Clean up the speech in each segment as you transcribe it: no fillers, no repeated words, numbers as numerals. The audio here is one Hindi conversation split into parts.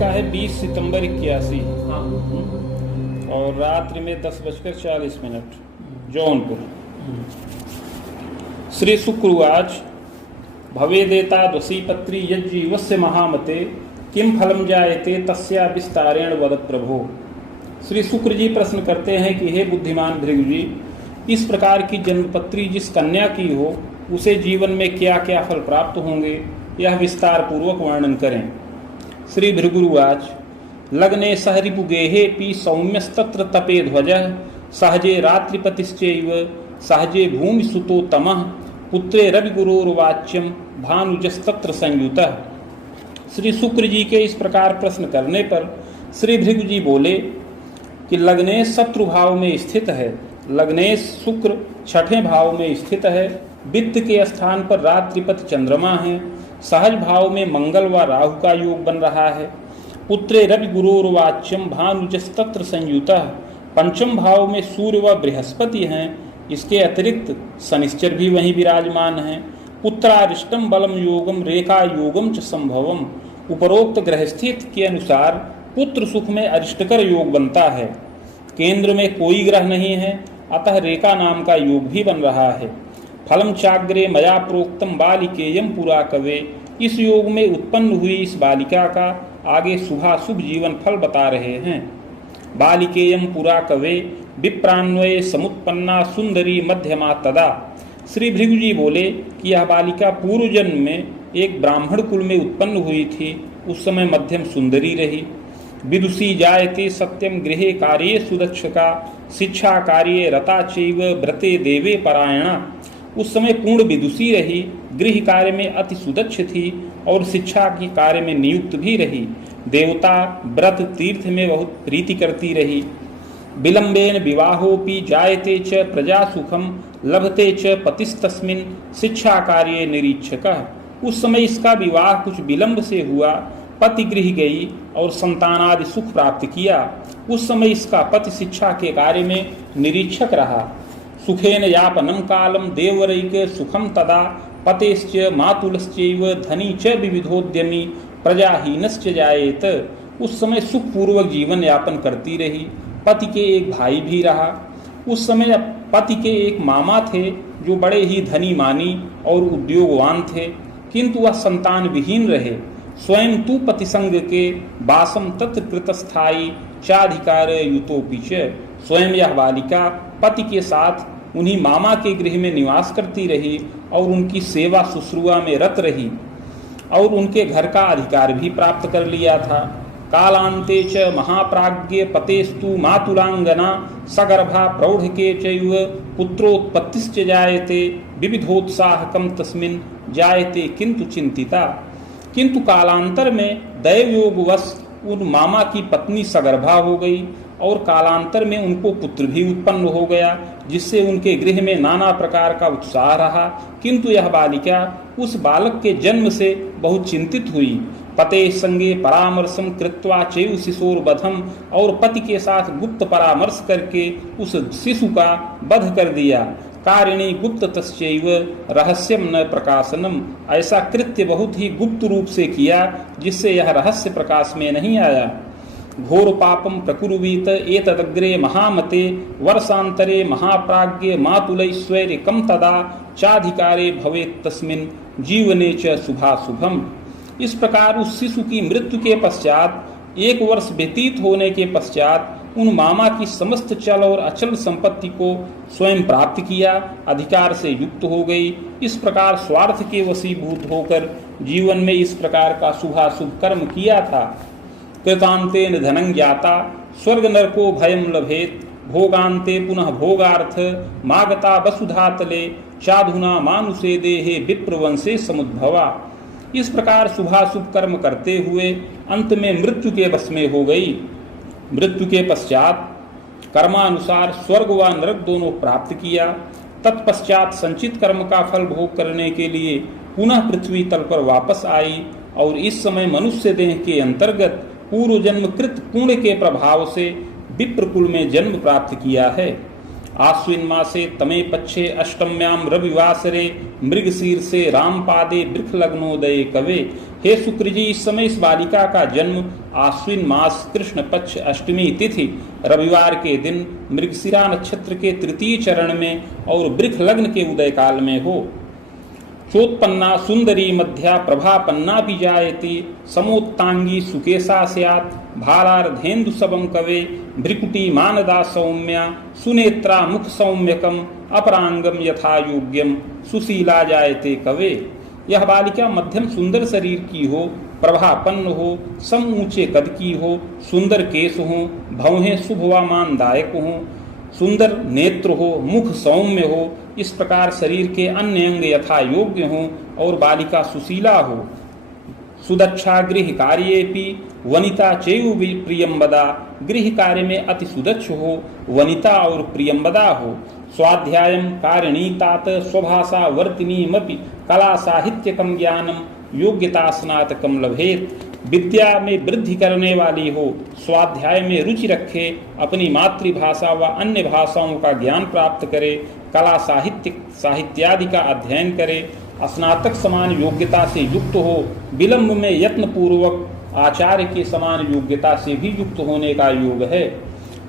का है 20 सितंबर 81 हाँ। और रात्रि में 10:40 जौनपुर। श्री शुक्रवाच भवेदेताद्वसी पत्री यज्जीवस्य महामते किम फलम जायते तस्या विस्तारेण वद प्रभो। श्री शुक्र जी प्रश्न करते हैं कि हे बुद्धिमान भृगु जी, इस प्रकार की जन्मपत्री जिस कन्या की हो उसे जीवन में क्या क्या फल प्राप्त होंगे, यह विस्तार पूर्वक वर्णन करें। श्री भृगुवाच लग्ने सहरिपुगेहे पी सौम्यस्तत्र तपे ध्वजः सहजे रात्रिपतिश्चैव सहजे भूमि सुतो तमः पुत्रे रविगुरोर्वाच्यम भानुजस्तत्र संयुतः। श्री शुक्र जी के इस प्रकार प्रश्न करने पर श्री भृगु जी बोले कि लग्नेश शत्रु भाव में स्थित है, लग्नेश शुक्र छठे भाव में स्थित है, वित्त के स्थान पर रात्रिपति चंद्रमा है, सहज भाव में मंगल व राहु का योग बन रहा है, पुत्रे रवि गुरोर्वाच्यम भानुजस्तत्र संयुतः, पंचम भाव में सूर्य व बृहस्पति हैं, इसके अतिरिक्त शनिश्चर भी वहीं विराजमान हैं, पुत्रारिष्टम बलम योगम रेखा योगम च संभवम। उपरोक्त ग्रहस्थित के अनुसार पुत्र सुख में अरिष्टकर योग बनता है, केंद्र में कोई ग्रह नहीं है, अतः रेखा नाम का योग भी बन रहा है। फलम चाग्रे मया प्रोक्तम बालिकेयम पुरा कवे, इस योग में उत्पन्न हुई इस बालिका का आगे शुभाशुभ जीवन फल बता रहे हैं। बालिकेयम पुरा कवे विप्रान्वये समुत्पन्ना सुंदरी मध्यमा तदा। श्री भृगु जी बोले कि यह बालिका पूर्व जन्म में एक ब्राह्मण कुल में उत्पन्न हुई थी, उस समय मध्यम सुंदरी रही। विदुषी जायते सत्यम गृहे कार्ये सुदक्षका शिक्षा कार्ये रता चैव व्रते देवे परायणा। उस समय पूर्ण विदुषी रही, गृह कार्य में अति सुदक्ष थी और शिक्षा की कार्य में नियुक्त भी रही। देवता व्रत तीर्थ में बहुत प्रीति करती रही। विलंबेन विवाहोपि जायते च प्रजा सुखम लभते च पतिस्तस्मिन् शिक्षा कार्ये निरीक्षकः। उस समय इसका विवाह कुछ विलंब से हुआ, पति गृह गई और संतानादि सुख प्राप्त किया। उस समय इसका पति शिक्षा के कार्य में निरीक्षक रहा। सुखेन यापनम कालम देवरैक सुखम तदा पतेश्च मातुलश्चैव धनी च विविधोद्यमी प्रजाहीनश्च जायेत। उस समय सुखपूर्वक जीवन यापन करती रही। पति के एक भाई भी रहा। उस समय पति के एक मामा थे जो बड़े ही धनी मानी और उद्योगवान थे, किंतु वह संतान विहीन रहे। स्वयं तु पतिसंग के बासम तत्कृतस्थायी चाधिकार युतोपि च। स्वयं यह बालिका पति के साथ उन्हीं मामा के गृह में निवास करती रही और उनकी सेवा शुश्रूषा में रत रही और उनके घर का अधिकार भी प्राप्त कर लिया था। कालांते च महाप्राज्ञ पतेस्तु मातुलांगना सगर्भा प्रौढ़ के चैव पुत्रोत्पत्तिश्च जायते विविधोत्साहकम तस्मिन् जायते किंतु चिंतिता। किंतु कालांतर में दैवयोगवश उन मामा की पत्नी सगर्भा हो गई और कालांतर में उनको पुत्र भी उत्पन्न हो गया, जिससे उनके गृह में नाना प्रकार का उत्साह रहा। किंतु यह बालिका उस बालक के जन्म से बहुत चिंतित हुई। पते संगे परामर्शम कृत्वा चैव शिशोर्वधम, और पति के साथ गुप्त परामर्श करके उस शिशु का वध कर दिया। कारिणी गुप्त तस्चैव रहस्यम न प्रकाशनम, ऐसा कृत्य बहुत ही गुप्त रूप से किया जिससे यह रहस्य प्रकाश में नहीं आया। घोर पापम प्रकुर्वीत एतदग्रे महामते वर्षांतरे महाप्राज्ञ मातुलैश्वर्य कम तदा चाधिकारे भवेत् तस्मिन् जीवने च शुभाशुभम। इस प्रकार उस शिशु की मृत्यु के पश्चात 1 वर्ष व्यतीत होने के पश्चात उन मामा की समस्त चल और अचल संपत्ति को स्वयं प्राप्त किया, अधिकार से युक्त हो गई। इस प्रकार स्वार्थ के वशीभूत होकर जीवन में इस प्रकार का शुभाशुभ कर्म किया था। कृतांतेन धनं ज्ञाता स्वर्ग नरको भयं लभेत भोगांते पुनः भोगार्थ मागता वसुधातले चाधुना मानुषे देहे विप्रवंशे समुद्भवा। इस प्रकार शुभाशुभ कर्म करते हुए अंत में मृत्यु के वश में हो गई। मृत्यु के पश्चात कर्मानुसार स्वर्ग व नरक दोनों प्राप्त किया। तत्पश्चात संचित कर्म का फल भोग करने के लिए पुनः पृथ्वी तल पर वापस आई और इस समय मनुष्य देह के अंतर्गत पूर्व जन्म कृत पुण्य के प्रभाव से विप्रकुल में जन्म प्राप्त किया है। आश्विन मासे तमे पक्षे अष्टम्याम रविवासरे मृगशीर्षे रामपादे वृक्षलग्नोदये कवे। हे शुक्र जी, इस समय इस बालिका का जन्म आश्विन मास कृष्ण पक्ष अष्टमी तिथि रविवार के दिन मृगशिरा नक्षत्र के तृतीय चरण में और वृक्ष लग्न के उदय काल में हो। चोत्पन्ना सुंदरी मध्या प्रभापन्ना भी जायते समोत्तांगी सुकेशा स्यात् भालार्धेन्दु सबं कवे भ्रिकुटी मानदा सौम्या सुनेत्रा मुख सौम्यकम अपरांगम यथा योग्यम सुशीला जायते कवे। यह बालिका मध्यम सुंदर शरीर की हो, प्रभापन्न हो, सम ऊंचे कद की हो, सुंदर केश हो, भौहें शुभवामानदायक हो, सुंदर नेत्र हो, मुख सौम्य हो, इस प्रकार शरीर के अन्य अंग यथा योग्य हों और बालिका सुशीला हो। सुदक्षा गृह कार्येपि वनिता चैव प्रियंबदा, गृह कार्य में अति सुदक्ष हो, वनिता और प्रियंबदा हो। स्वाध्यायम कारिणीतात स्वभाषा वर्तिनीमपि कला साहित्यकम ज्ञानम योग्यता स्नातकम लभेत। विद्या में वृद्धि करने वाली हो, स्वाध्याय में रुचि रखे, अपनी मातृभाषा व अन्य भाषाओं का ज्ञान प्राप्त करे, कला साहित्यादि का अध्ययन करे, स्नातक समान योग्यता से युक्त हो, विलंब में यत्न पूर्वक आचार्य के समान योग्यता से भी युक्त होने का योग है।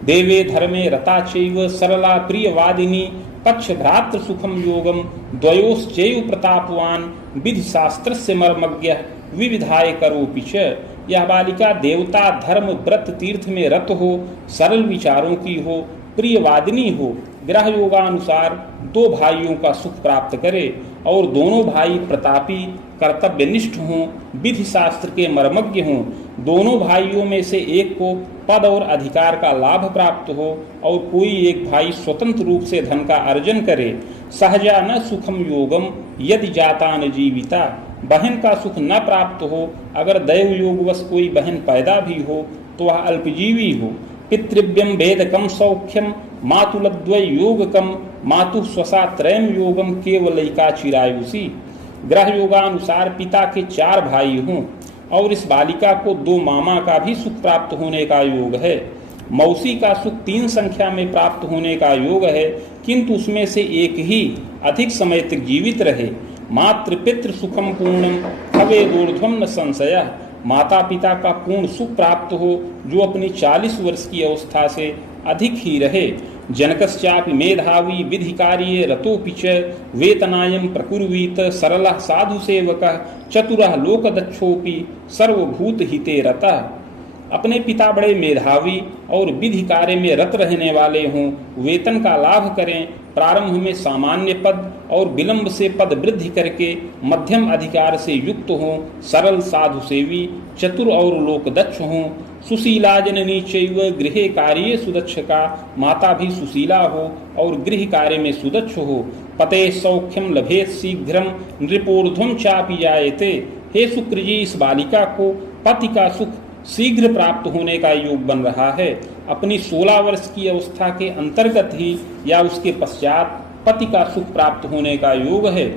देवे धर्मे रता चैव सरला प्रियवादिनी पक्ष भ्रातृ सुखम योगम द्वयोश्चैव प्रतापवान विधि शास्त्रस्य मर्मज्ञ विविधाय करोपि च। यह बालिका देवता धर्म व्रत तीर्थ में रत हो, सरल विचारों की हो, प्रियवादिनी हो, ग्रह योगानुसार दो भाइयों का सुख प्राप्त करे और दोनों भाई प्रतापी कर्तव्यनिष्ठ हों, विधि शास्त्र के मर्मज्ञ हों, दोनों भाइयों में से एक को पद और अधिकार का लाभ प्राप्त हो और कोई एक भाई स्वतंत्र रूप से धन का अर्जन करे। सहजा न सुखम योगम यदि जाता न जीविता, बहन का सुख न प्राप्त हो, अगर दैव योगवश कोई बहन पैदा भी हो तो वह अल्पजीवी हो। पितृव्यम वेदकम सौख्यम मातुलद्वय योगकम मातु स्वसा त्रयम योगम केवलैका चिरायुषी। ग्रह योगानुसार पिता के 4 भाई हों और इस बालिका को 2 मामा का भी सुख प्राप्त होने का योग है। मौसी का सुख 3 संख्या में प्राप्त होने का योग है, किंतु उसमें से एक ही अधिक समय तक जीवित रहे। मातृ पितृ सुखम पूर्णम अवेदोर्ध्वम न संशय, माता पिता का पूर्ण सुख प्राप्त हो जो अपनी 40 वर्ष की अवस्था से अधिक ही रहे। जनकश्चापि मेधावी विधि कार्ये रतोपि च वेतनायम प्रकुर्वीत सरलः साधु सेवकः चतुरः लोकदक्षोपि सर्वभूत हिते रतः। अपने पिता बड़े मेधावी और विधि कार्य में रत रहने वाले हों, वेतन का लाभ करें, प्रारंभ में सामान्य पद और विलंब से पद वृद्धि करके मध्यम अधिकार से युक्त हों, सरल साधु सेवी, चतुर और लोकदक्ष हों, सुशीला जननी चैव गृहे कार्ये सुदक्षका, माता भी सुशीला हो और गृह कार्य में सुदक्ष हो। पते सौख्यम लभेत शीघ्रम नृपोर्ध्वम चापि जायते। हे शुक्र जी, इस बालिका को पति का सुख शीघ्र प्राप्त होने का योग बन रहा है। अपनी 16 वर्ष की अवस्था के अंतर्गत ही या उसके पश्चात पति का सुख प्राप्त होने का योग है।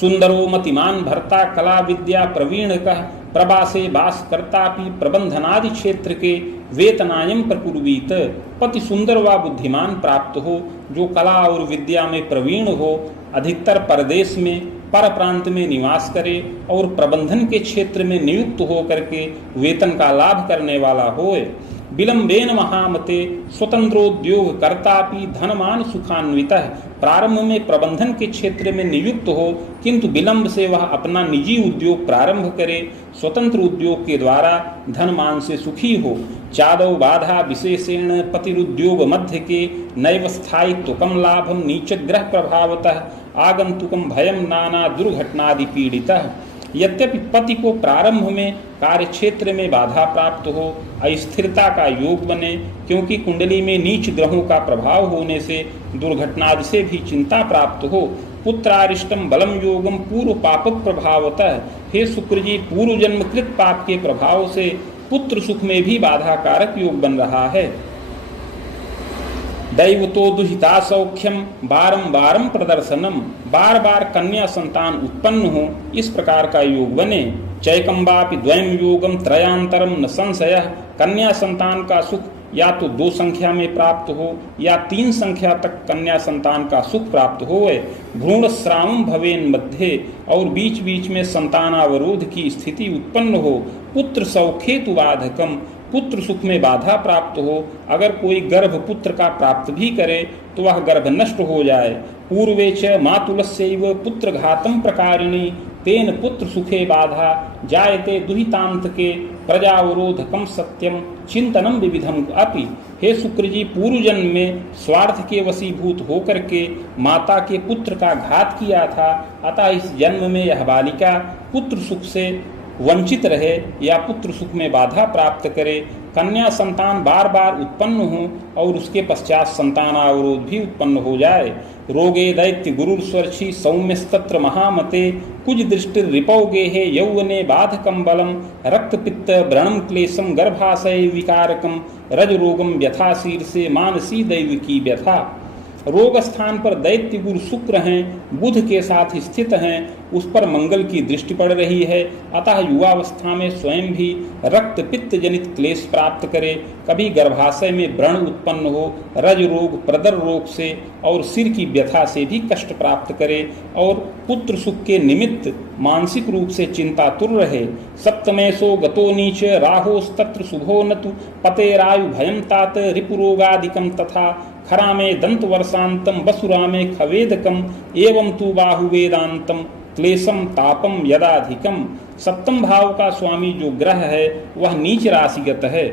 सुंदरो मतिमान भर्ता कला विद्या प्रवीण कह प्रवासे वास करतापि प्रबंधनादि क्षेत्र के वेतनायम प्रकुर्वीत। पति सुंदर व बुद्धिमान प्राप्त हो जो कला और विद्या में प्रवीण हो, अधिकतर परदेश में पर प्रांत में निवास करे और प्रबंधन के क्षेत्र में नियुक्त हो करके वेतन का लाभ करने वाला होए। विलंबेन महामते स्वतंत्रोद्योग कर्तापि धनमान सुखान्वितः। प्रारंभ में प्रबंधन के क्षेत्र में नियुक्त हो किंतु विलंब से वह अपना निजी उद्योग प्रारंभ करे, स्वतंत्र उद्योग के द्वारा धनमान से सुखी हो। चादौ बाधा विशेषेण पतिरुद्योग मध्य के नैव स्थायित्वकम लाभम नीच ग्रह प्रभावतः आगंतुकम भयम नाना दुर्घटनादि पीड़ितः। यद्यपि पति को प्रारंभ में कार्य क्षेत्र में बाधा प्राप्त हो, अस्थिरता का योग बने, क्योंकि कुंडली में नीच ग्रहों का प्रभाव होने से दुर्घटनादि से भी चिंता प्राप्त हो। पुत्रारिष्टम बलम योगम पूर्व पाप प्रभावतः। हे शुक्र जी, पूर्व जन्म कृत पाप के प्रभाव से पुत्र सुख में भी बाधा कारक योग बन रहा है। दैवतो दुहिता सौख्यम बारंबारम प्रदर्शनम, बार बार कन्या संतान उत्पन्न हो, इस प्रकार का योग बने। चैकम्बापि द्वयम योगम त्रयांतरम न संशय, कन्या संतान का सुख या तो 2 संख्या में प्राप्त हो या 3 संख्या तक कन्या संतान का सुख प्राप्त हो, भ्रूण स्रावम भवेन मध्य, और बीच बीच में संतानावरोध की स्थिति उत्पन्न हो, पुत्र सौखेतु बाधकम, पुत्र सुख में बाधा प्राप्त हो, अगर कोई गर्भ पुत्र का प्राप्त भी करे तो वह गर्भ नष्ट हो जाए, पूर्वे च मातुलस्यैव पुत्र घातम प्रकारिणी तेन पुत्र सुखे बाधा जायते दुहितांत के प्रजावरोधकम सत्यम चिंतनम विविधम अपि। हे शुक्र जी, पूर्व जन्म में स्वार्थ के वशीभूत होकर के माता के पुत्र का घात किया था, अतः इस जन्म में यह बालिका पुत्र सुख से वंचित रहे या पुत्र सुख में बाधा प्राप्त करे, कन्या संतान बार बार उत्पन्न हो और उसके पश्चात संतानावरोध भी उत्पन्न हो जाए। रोगे दैत्य गुरुर स्वर्षि सौम्यस्तत्र महामते कुछ दृष्टि रिपौगे हे यौवने बाधकम बलम रक्त पित्त व्रणम क्लेशम गर्भाशय विकारकम रज रोगम व्यथा शीर्षे मानसी दैव की व्यथा। रोग स्थान पर दैत्य गुरु शुक्र हैं, बुध के साथ स्थित हैं, उस पर मंगल की दृष्टि पड़ रही है, अतः युवावस्था में स्वयं भी रक्त पित्त जनित क्लेश प्राप्त करे, कभी गर्भाशय में व्रण उत्पन्न हो, रज रोग प्रदर रोग से और सिर की व्यथा से भी कष्ट प्राप्त करे, और पुत्र सुख के निमित्त मानसिक रूप से चिंतातुर रहे। सप्तमेशो गतो नीच राहोस्तत्र शुभो नतु पतेरायु भयं तात रिपुरोगादिकम तथा खरा में दंत वर्षांतम बसुरा में खवेदकम एवं तु बाहुवेदांतम क्लेशम तापम यदाधिकम। सप्तम भाव का स्वामी जो ग्रह है वह नीच राशिगत है।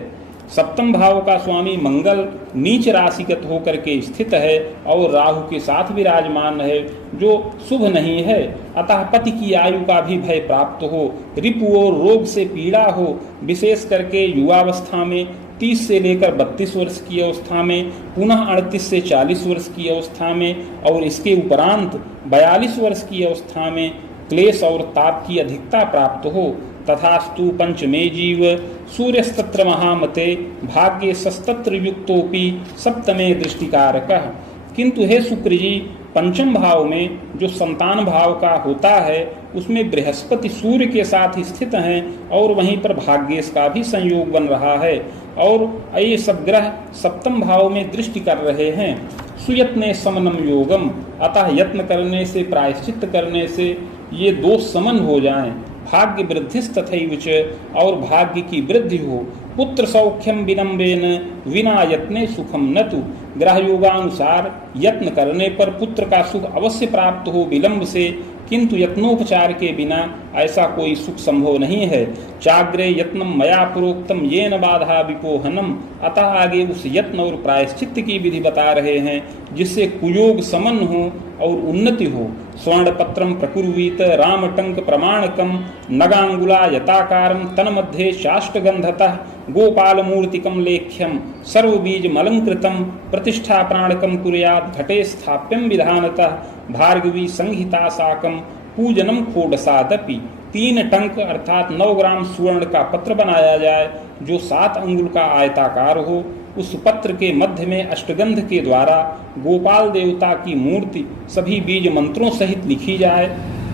सप्तम भाव का स्वामी मंगल नीच राशिगत होकर के स्थित है और राहु के साथ विराजमान है, जो शुभ नहीं है, अतः पति की आयु का भी भय प्राप्त हो, रिपु और रोग से पीड़ा हो, विशेष करके युवावस्था में 30 से लेकर 32 वर्ष की अवस्था में, पुनः 38 से 40 वर्ष की अवस्था में और इसके उपरांत 42 वर्ष की अवस्था में क्लेश और ताप की अधिकता प्राप्त हो। तथास्तु पंचमे जीव सूर्यस्तत्र महामते भाग्ये सस्तत्र युक्तोपि सप्तमे दृष्टिकारकः। किंतु हे शुक्र जी, पंचम भाव में जो संतान भाव का होता है उसमें बृहस्पति सूर्य के साथ स्थित हैं और वहीं पर भाग्येश का भी संयोग बन रहा है और ये सब ग्रह सप्तम भाव में दृष्टि कर रहे हैं। सुयत्ने समनम योगम, अतः यत्न करने से प्रायश्चित करने से ये दोष समन हो जाएं, भाग्य वृद्धिस्तथैव च, और भाग्य की वृद्धि हो। पुत्र सौख्यम विनम्बेन विना यत्ने सुखम न तु, ग्रह योगानुसार यत्न करने पर पुत्र का सुख अवश्य प्राप्त हो विलंब से, किंतु यत्नोपचार के बिना ऐसा कोई सुख संभव नहीं है। चाग्रे यत्नम मया प्रोक्तम येन बाधा विपोहनम, अतः आगे उस यत्न और प्रायश्चित्त की विधि बता रहे हैं जिससे कुयोग समन हो और उन्नति हो। स्वर्ण पत्रम प्रकुर्वीत रामटंक प्रमाणकम नगांगुला यताकारम तन्मध्ये शाष्टगंधतः गोपाल मूर्तिकम लेख्यम सर्वबीज मलंकृतम प्रतिष्ठा प्राणकम कुर्यात् घटे स्थाप्यम विधानतः भार्गवी संहिता साकम पूजनम खोडसादपि। 3 टंक अर्थात 9 ग्राम सुवर्ण का पत्र बनाया जाए जो 7 अंगुल का आयताकार हो। उस पत्र के मध्य में अष्टगंध के द्वारा गोपाल देवता की मूर्ति सभी बीज मंत्रों सहित लिखी जाए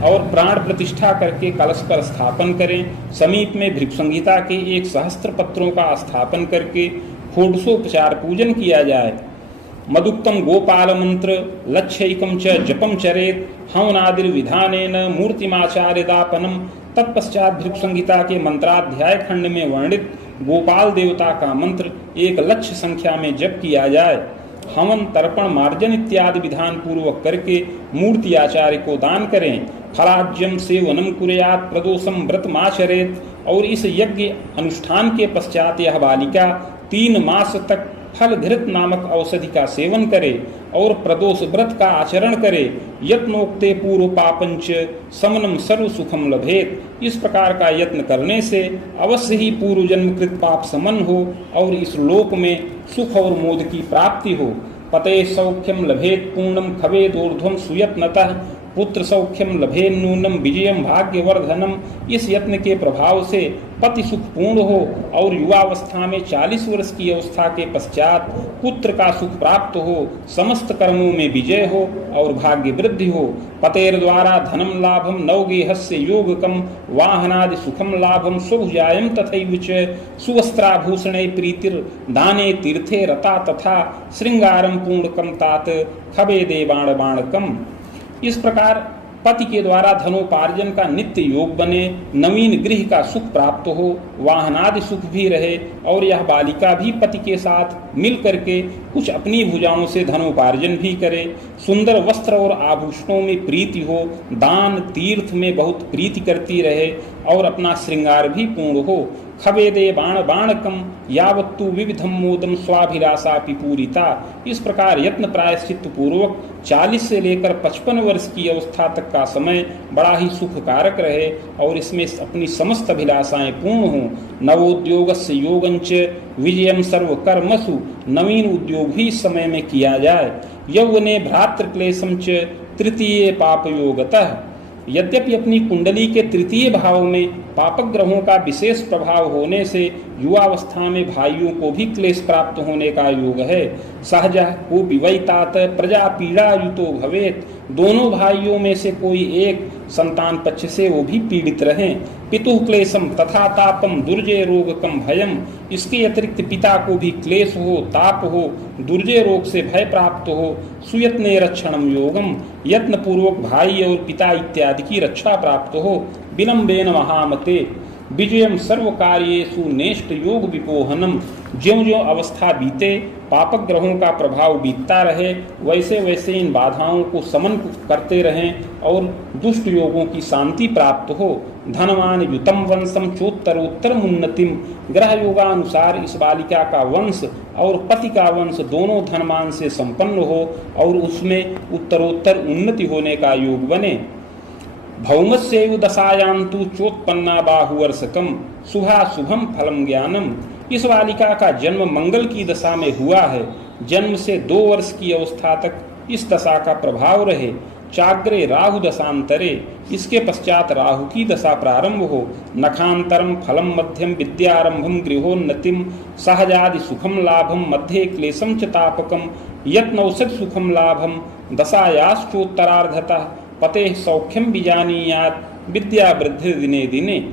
और प्राण प्रतिष्ठा करके कलश पर स्थापन करें। समीप में भृगु संहिता के 1 सहस्त्र पत्रों का स्थापन करके षोडशोपचार पूजन किया जाए। मदुक्तम गोपाल मंत्र लक्ष्यैकम च जपम चरेत हवनादिर विधानेन मूर्तिमाचार्यदापनम। तत्पश्चात भृगु संहिता के मंत्राध्याय खंड में वर्णित गोपाल देवता का मंत्र 1 लक्ष्य संख्या में जप किया जाए। हवन तर्पण मार्जन इत्यादि विधान पूर्वक करके मूर्ति आचार्य को दान करें। फलाज्यम सेवनम कुर्यात् प्रदोषम व्रतमाचरेत, और इस यज्ञ अनुष्ठान के पश्चात यह बालिका 3 मास तक फल घृत नामक औषधि का सेवन करे और प्रदोष व्रत का आचरण करे। यत्नोक्ते पूर्व पापंच समनम सर्व सुखम लभेत। इस प्रकार का यत्न करने से अवश्य ही पूर्व जन्म कृत पाप समन हो और इस लोक में सुख और मोद की प्राप्ति हो। पते सौख्यम लभेत पूर्णम खवेदोर्ध्वम सुयत्नतः पुत्र सौख्यम लभे नूनम विजयम भाग्यवर्धनम। इस यत्न के प्रभाव से पति सुख पूर्ण हो और युवावस्था में 40 वर्ष की अवस्था के पश्चात पुत्र का सुख प्राप्त हो, समस्त कर्मों में विजय हो और भाग्य वृद्धि हो। पतेर द्वारा धनम लाभम नवगेहस्य योगकम वाहनादि सुखम लाभम स्वभुजायम तथैव च सुवस्त्राभूषणे प्रीतिर दाने तीर्थे रता तथा श्रृंगारम पूर्णकम तात खबेदे बाण बाणकम। इस प्रकार पति के द्वारा धनोपार्जन का नित्य योग बने, नवीन गृह का सुख प्राप्त हो, वाहनादि सुख भी रहे और यह बालिका भी पति के साथ मिल करके कुछ अपनी भुजाओं से धनोपार्जन भी करे, सुंदर वस्त्र और आभूषणों में प्रीति हो, दान तीर्थ में बहुत प्रीति करती रहे और अपना श्रृंगार भी पूर्ण हो। खबेदे बाण बाणकम यावत्तु विविधम मोदम स्वाभिलाषा पिपूरिता। इस प्रकार यत्न प्रायश्चित पूर्वक 40 से लेकर 55 वर्ष की अवस्था तक का समय बड़ा ही सुखकारक रहे और इसमें अपनी समस्त अभिलाषाएं पूर्ण हों। नवोद्योगस्य योगंच विजयम सर्वकर्मसु। नवीन उद्योग भी इस समय में किया जाए। यौवने भ्रातृक्लेशम च तृतीय पापयोगतः। यद्यपि अपनी कुंडली के तृतीय भाव में पापक ग्रहों का विशेष प्रभाव होने से युवावस्था में भाइयों को भी क्लेश प्राप्त होने का योग है। सहजः को विवैतात प्रजा पीड़ायुतो भवेत। दोनों भाइयों में से कोई एक संतान पक्ष से वो भी पीड़ित रहें। पितुः क्लेशम तथा तापम दुर्जय रोगकम भयम। इसके अतिरिक्त पिता को भी क्लेश हो, ताप हो, दुर्जय रोग से भय प्राप्त हो। सुयत्ने रक्षणम योगम। यत्न पूर्वक भाई और पिता इत्यादि की रक्षा प्राप्त हो। विलंबेन महामते विजयम सर्व कार्येषु नेष्ट योग विपोहनम। ज्यों ज्यों अवस्था बीते पापक ग्रहों का प्रभाव बीतता रहे वैसे वैसे इन बाधाओं को समन करते रहें और दुष्ट योगों की शांति प्राप्त हो। धनवान युतम वंशम चोत्तरोत्तर उन्नतिम। ग्रह योगानुसार इस बालिका का वंश और पति का वंश दोनों धनवान से संपन्न हो और उसमें उत्तरोत्तर उन्नति होने का योग बने। भौमस्यैव दशायान्तु चोत्पन्ना बाहुवर्षकम शुभाशुभम फलम ज्ञानम। इस बालिका का जन्म मंगल की दशा में हुआ है। जन्म से 2 वर्ष की अवस्था तक इस दशा का प्रभाव रहे। चाग्रे राहु दशांतरे। इसके पश्चात राहु की दशा प्रारंभ हो। नखांतरम फलम मध्यम विद्यारंभम गृहोन्नतिम सहजादि सुखम लाभम मध्ये क्लेशम च तापकम यत्नौषध सुखम लाभम दशायाश्चोत्तरार्धतः पते सौख्यम बीजानीयात विद्या वृद्धि दिने दिने।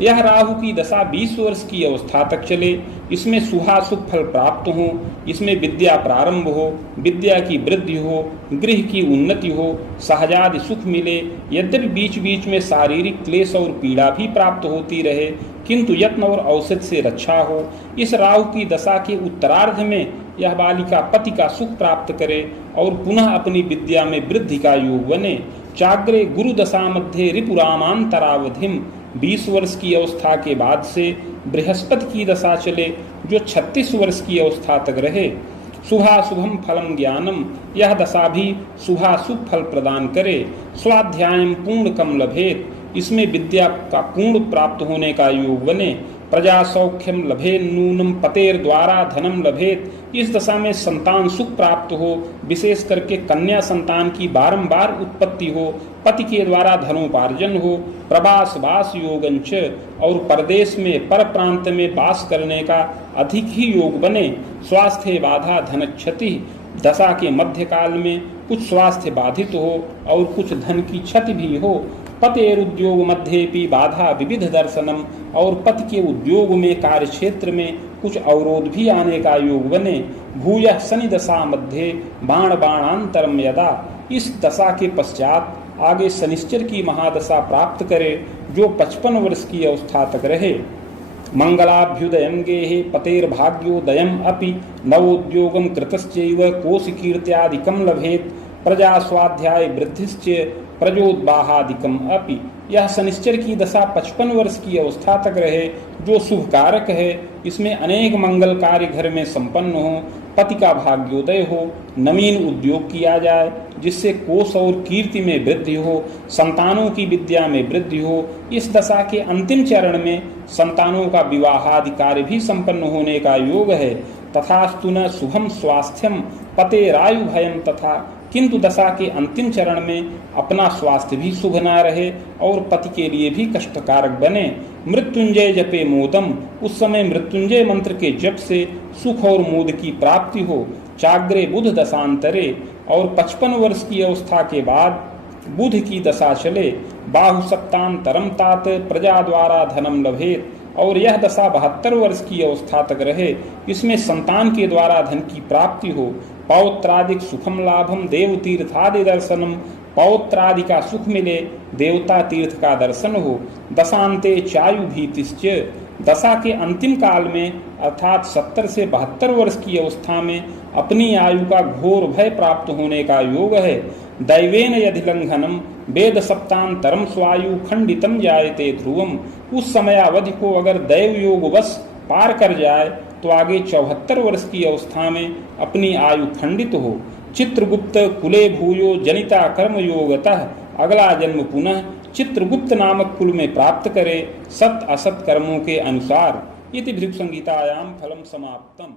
यह राहु की दशा 20 वर्ष की अवस्था तक चले। इसमें सुहासुख फल प्राप्त हो, इसमें विद्या प्रारंभ हो, विद्या की वृद्धि हो, गृह की उन्नति हो, सहजादि सुख मिले। यद्यपि बीच बीच में शारीरिक क्लेश और पीड़ा भी प्राप्त होती रहे किंतु यत्न और औषध से रक्षा हो। इस राहु की दशा के उत्तरार्ध में यह बालिका पति का सुख प्राप्त करे और पुनः अपनी विद्या में वृद्धि का योग बने। चाग्रे गुरु दशा मध्य रिपुरामांतरावधिम। 20 वर्ष की अवस्था के बाद से बृहस्पति की दशा चले जो 36 वर्ष की अवस्था तक रहे। शुभाशुभम फलम ज्ञानम। यह दशा भी शुभाशुभ फल प्रदान करे। स्वाध्यायम पूर्णकम लभेत। इसमें विद्या का पूर्ण प्राप्त होने का योग बने। प्रजा सौख्यम लभे नूनम पतेर द्वारा धनम लभेत। इस दशा में संतान सुख प्राप्त हो, विशेष करके कन्या संतान की बारंबार उत्पत्ति हो, पति के द्वारा धनोपार्जन हो। प्रवास वास योगंच। और परदेश में पर प्रांत में वास करने का अधिक ही योग बने। स्वास्थ्य बाधा धन क्षति। दशा के मध्यकाल में कुछ स्वास्थ्य बाधित हो और कुछ धन की क्षति भी हो। पतेर उद्योग मध्येपि बाधा विविध दर्शनम। और पति के उद्योग में कार्य क्षेत्र में कुछ अवरोध भी आने का योग बने। भूयः शनि दशा मध्य बाण बाणांतरम यदा। इस दशा के पश्चात आगे शनिश्चर की महादशा प्राप्त करे जो 55 वर्ष की अवस्था तक रहे। मंगलाभ्युदयं गेहे पतेर भाग्योदयम अपि नवोद्योगम कृतश्चैव कोशकीर्त्यादिकम लभेत प्रजा स्वाध्याय वृद्धिश्च प्रजोद्बाहादिकम अपि। यह शनिश्चर की दशा 55 वर्ष की अवस्था तक रहे जो शुभ कारक है। इसमें अनेक मंगल कार्य घर में संपन्न हो, पति का भाग्योदय हो, नवीन उद्योग किया जाए जिससे कोश और कीर्ति में वृद्धि हो, संतानों की विद्या में वृद्धि हो। इस दशा के अंतिम चरण में संतानों का विवाहादि कार्य भी संपन्न होने का योग है। तथास्तु न शुभम स्वास्थ्यम पतेरायु भयम तथा किंतु दशा के अंतिम चरण में अपना स्वास्थ्य भी शुभ न रहे और पति के लिए भी कष्टकारक बने। मृत्युंजय जपे मोदम, उस समय मृत्युंजय मंत्र के जप से सुख और मोद की प्राप्ति हो। चाग्रे बुध दशांतरे, और 55 वर्ष की अवस्था के बाद बुध की दशा चले। बाहु सप्तांतरम तात प्रजा द्वारा धनम लभेत, और यह दशा 72 वर्ष की अवस्था तक रहे। इसमें संतान के द्वारा धन की प्राप्ति हो। पौत्रादिक सुखम लाभम देव तीर्थादि दर्शनम, पौत्रादि का सुख मिले, देवता तीर्थ का दर्शन हो। दशांते चायु भीतिश्च, दशा के अंतिम काल में अर्थात 70 से 72 वर्ष की अवस्था में अपनी आयु का घोर भय प्राप्त होने का योग है। दैवेन यधिलंघनम वेद सप्तांतरम स्वायु खंडितम जायते ध्रुवम, उस समय अवधि को अगर दैव योग बस पार कर जाए तो आगे 74 वर्ष की अवस्था में अपनी आयु खंडित हो। चित्रगुप्त कुले भूयो जनिता कर्म योगतः, अगला जन्म पुनः चित्रगुप्त नामक कुल में प्राप्त करे सत असत कर्मों के अनुसार। इति भृगु संहितायां फलम समाप्तम।